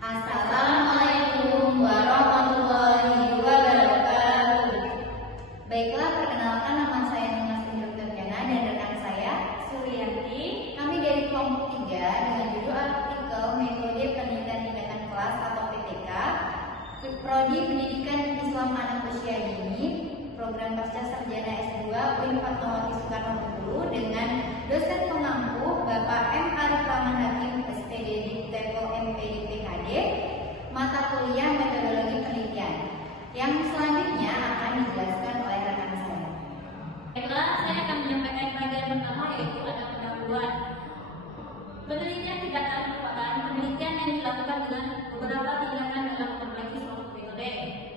Assalamualaikum warahmatullahi wabarakatuh. Baiklah, perkenalkan nama saya Nina Sinjurtiana dan rekan saya Suryanti. Kami dari kelompok 3 dengan judul artikel Metode Penelitian Tingkatan Kelas atau PTK, Prodi Pendidikan Islam Anak Usia Dini, Program Pasca Sarjana S2 UIN Fatmawati Soekarno Bengkulu dengan dosen pengampu Bapak M. Arif Rahman Hakim SPD Diptepo MPD PKD, mata kuliah metodologi penelitian. Yang selanjutnya akan dijelaskan oleh rekan saya. Baiklah, saya akan menyampaikan bagian pertama, yaitu ada pendahuluan. Penelitian tindakan merupakan penelitian yang dilakukan dengan beberapa tindakan dalam kompleksi suatu metode,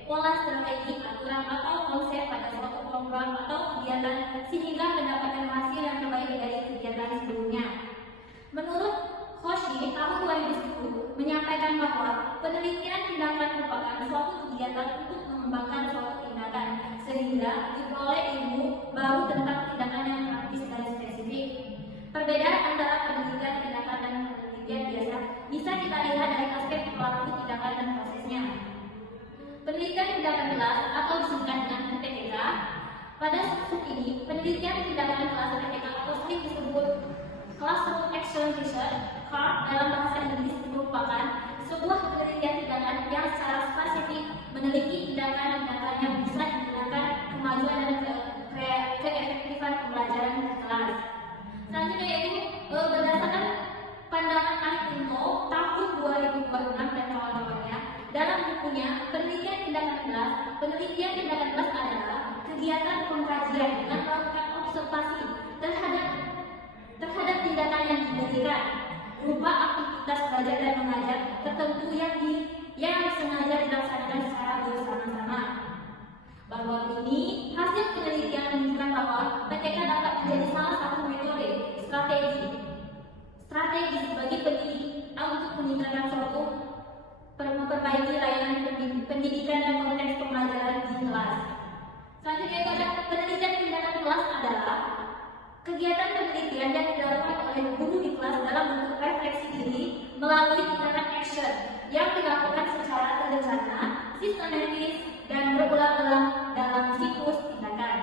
pola strategi, aturan atau konsep pada suatu program atau kegiatan sehingga mendapatkan hasil yang terbaik dari kegiatan sebelumnya. Menurut Hoshi tahun 2010 menyampaikan bahwa penelitian tindakan merupakan suatu kegiatan untuk mengembangkan suatu tindakan sehingga diperoleh ilmu baru tentang tindakan yang praktis dan spesifik. Perbedaan antara penelitian tindakan dan penelitian biasa bisa kita lihat dari aspek pelaku tindakan dan prosesnya. Penelitian tindakan kelas atau disingkat dengan PTK. Pada sudut ini, penelitian tindakan kelas PTK atau sering disebut Classroom Action Research (CAR) dalam bahasa Inggris merupakan sebuah penelitian tindakan yang secara spesifik meneliti tindakan-tindakan yang bisa digunakan kemajuan dan keefektifan pembelajaran kelas. Selanjutnya yaitu berdasarkan pandangan Arifino tahun 2026 dan kawan-kawannya dalam bukunya Penelitian Tindakan Kelas. Penelitian tindakan kelas adalah kegiatan pengkajian dengan melakukan observasi terhadap tindakan yang diberikan berupa aktivitas belajar dan mengajar tertentu yang sengaja dilaksanakan secara bersama-sama. Bahwa ini hasil penelitian menunjukkan bahwa PTK dapat menjadi salah satu metode strategi bagi pendidik untuk meningkatkan suatu memperbaiki layanan pendidikan dan konteks pembelajaran di kelas. Selanjutnya pada penelitian tindakan kelas adalah kegiatan penelitian yang dilakukan oleh guru di kelas dalam bentuk refleksi diri melalui tindakan action yang dilakukan secara terencana, sistematis, dan berulang-ulang dalam siklus tindakan.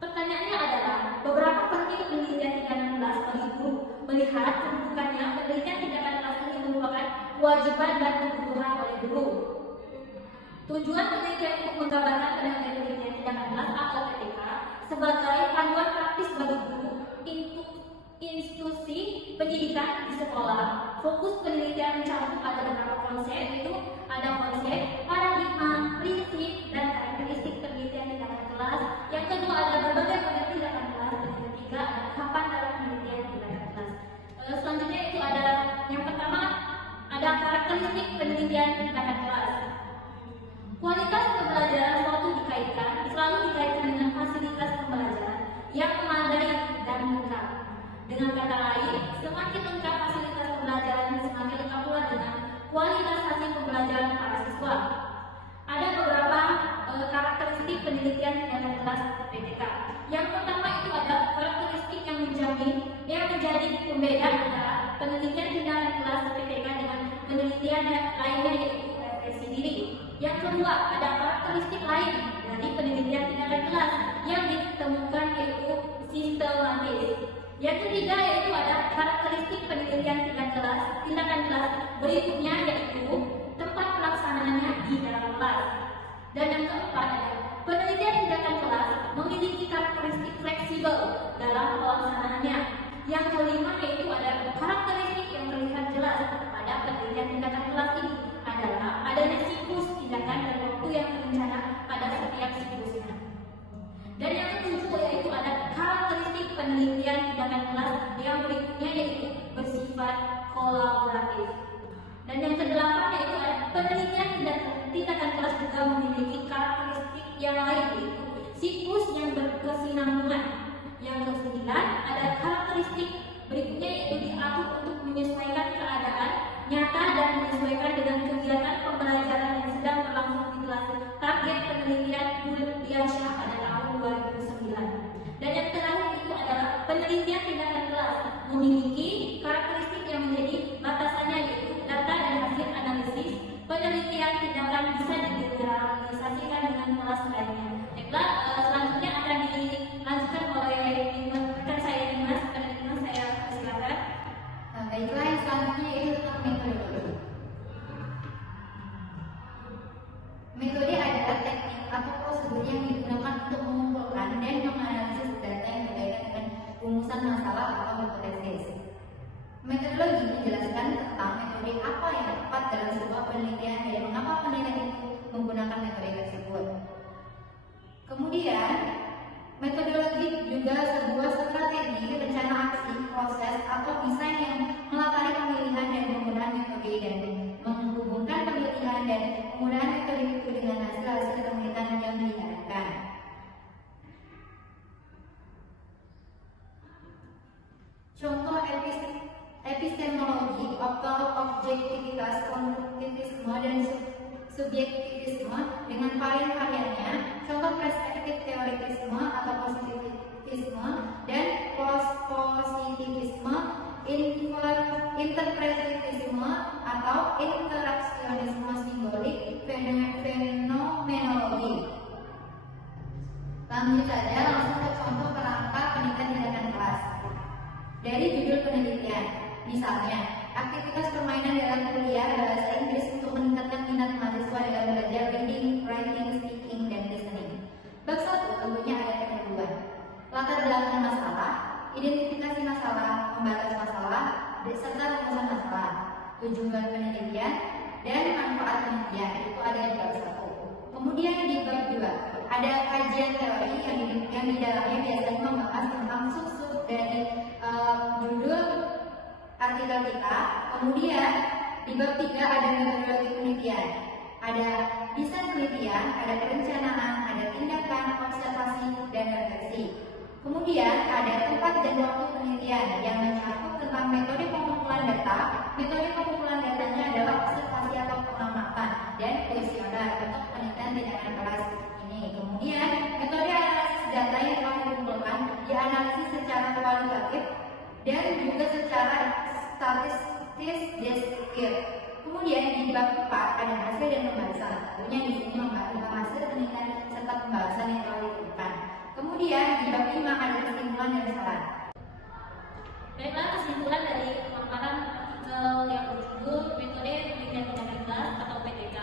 Pertanyaannya adalah, beberapa penting penelitian tindakan kelas bagi guru melihat kedudukannya penelitian tindakan kelas ini merupakan kewajiban dan kebutuhan oleh guru. Tujuan penelitian untuk menggambarkan penelitian tindakan kelas atau PTK sebagai panduan praktis bagi guru institusi pendidikan di sekolah. Fokus penelitian mencakup ada beberapa konsep, yaitu ada konsep, paradigma, prinsip, dan karakteristik penelitian tindakan kelas. Yang kedua ada berbagai model tindakan kelas, dan yang ketiga ada kapan dalam penelitian tindakan kelas. Selanjutnya itu ada yang pertama ada karakteristik penelitian tindakan kelas. Kualitas pembelajaran suatu selalu dikaitkan dengan fasilitas pembelajaran yang memadai dan lengkap. Dengan kata lain, semakin lengkap fasilitas pembelajaran, semakin lengkap pula dengan kualitas hasil pembelajaran para siswa. Ada beberapa karakteristik penelitian tindakan kelas PTK. Yang pertama itu ada karakteristik yang menjadi pembeda antara penelitian tindakan kelas PTK dengan penelitian lainnya, yaitu refleksi diri. Yang kedua, ada karakteristik lain dari penelitian tindakan kelas yang ditemukan, yaitu sistematis. Yang ketiga yaitu ada karakteristik penelitian tindakan kelas berikutnya, yaitu tempat pelaksanaannya di dalam kelas. Dan yang keempat ada penelitian tindakan kelas memiliki karakteristik fleksibel dalam pelaksanaannya. Yang kelima yaitu ada karakteristik yang terlihat jelas pada penelitian tindakan kelas ini adalah adanya siklus tindakan dan waktu yang terencana pada setiap siklusnya. Dan yang ketujuh yaitu ada karakteristik penelitian tindakan kelas yang berikutnya, yaitu bersifat kolaboratif. Dan yang kedelapan yaitu ada penelitian tindakan kelas juga memiliki karakteristik yang lain, yaitu siklus yang berkesinambungan. Yang kesembilan ada karakteristik berikutnya, yaitu diatur untuk menyesuaikan keadaan nyata dan menyesuaikan dengan kegiatan pembelajaran yang sedang berlangsung di kelas. Target penelitian Diansyah pada tahun 2009. Dan yang terakhir itu adalah penelitian tindakan kelas memiliki karakteristik yang menjadi batasannya, yaitu data dan hasil penelitian dan mengapa penelitian itu menggunakan metode tersebut. Kemudian, metodologi juga sebuah strategi, rencana aksi, proses, atau desain yang melatari pemilihan dan penggunaan metode dan menghubungkan penelitian dan penggunaan metode itu dengan hasil-hasil penelitian yang diharapkan. Contoh epistemologi, objektivitas, konstruktivisme, dan subjektivisme dengan varian-variannya. Contoh perspektif teoritisme atau positivisme dan positivisme, interpretivisme atau interaksionisme simbolik, fenomenologi. Lanjut saja langsung ke contoh kerangka penelitian tindakan kelas. Dari judul penelitian, misalnya aktivitas permainan dalam kuliah bahasa Inggris untuk meningkatkan minat mahasiswa dalam belajar reading, writing, speaking, dan listening. Bab 1 tentunya ada ketentuan. Latar belakang masalah, identifikasi masalah, membatas masalah, serta rumusan masalah, tujuan penelitian, dan manfaat penelitian. Itu ada di bab 1. Kemudian di bab 2 ada kajian teori yang di dalamnya biasanya membahas tentang sub-sub dari judul artikel kita. Kemudian di bab 3 ada metodologi penelitian, ada desain penelitian, ada perencanaan, ada tindakan, observasi, dan refleksi. Kemudian ada tempat dan waktu penelitian yang mencakup tentang metode pengumpulan data. Metode pengumpulan datanya adalah observasi atau pengamatan dan kuesioner untuk penelitian tindakan kelas ini. Kemudian metode analisis data yang telah dikumpulkan dianalisis secara kualitatif dan juga secara statistis deskriptif. Kemudian di bab 4 ada hasil dan pembahasan. Tentunya di sini membahas hasil penelitian serta pembahasan yang telah dilakukan. Kemudian di bab 5 ada kesimpulan dan saran. Baiklah, kesimpulan dari pemaparan artikel yang berjudul metode penelitian tindakan kelas atau PTK.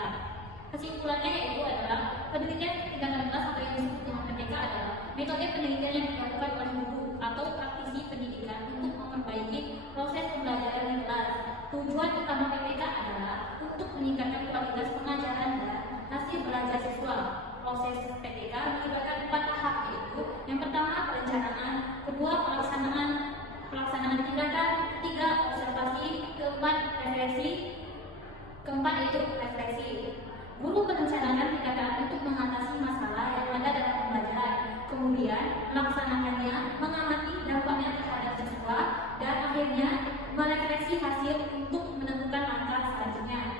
Kesimpulannya yaitu adalah penelitian tindakan kelas atau yang disebut dengan PTK adalah metode penelitian yang dilakukan oleh guru atau praktisi pendidikan untuk memperbaiki proses pembelajaran di kelas. Tujuan utama PTK adalah untuk meningkatkan kualitas pengajaran dan hasil belajar siswa. Proses PTK melibatkan 4 tahap, yaitu yang pertama perencanaan, kedua pelaksanaan tindakan, ketiga observasi, keempat itu refleksi. Guru merencanakan tindakan untuk mengatasi masalah yang ada dalam pembelajaran, kemudian melaksanakannya, mengamati dampaknya terhadap siswa, dan akhirnya merefleksi hasil untuk menentukan langkah selanjutnya.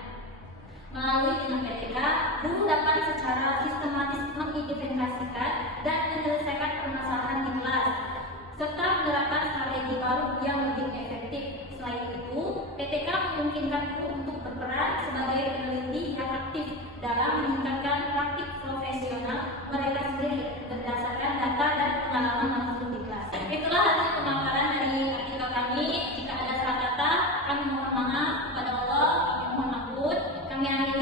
Melalui dengan PTK, guru dapat secara sistematis mengidentifikasikan dan menyelesaikan permasalahan di kelas, serta menerapkan strategi baru yang lebih efektif. Selain itu, PTK memungkinkan guru untuk berperan sebagai peneliti yang aktif dalam meningkatkan praktik profesional mereka sendiri berdasarkan data dan pengalaman langsung di kelas. Itulah hasil pemaparan dari artikel kami. Jika ada salah kata, kami mohon maaf kepada Allah, kami mohon ampun. Kami akhiri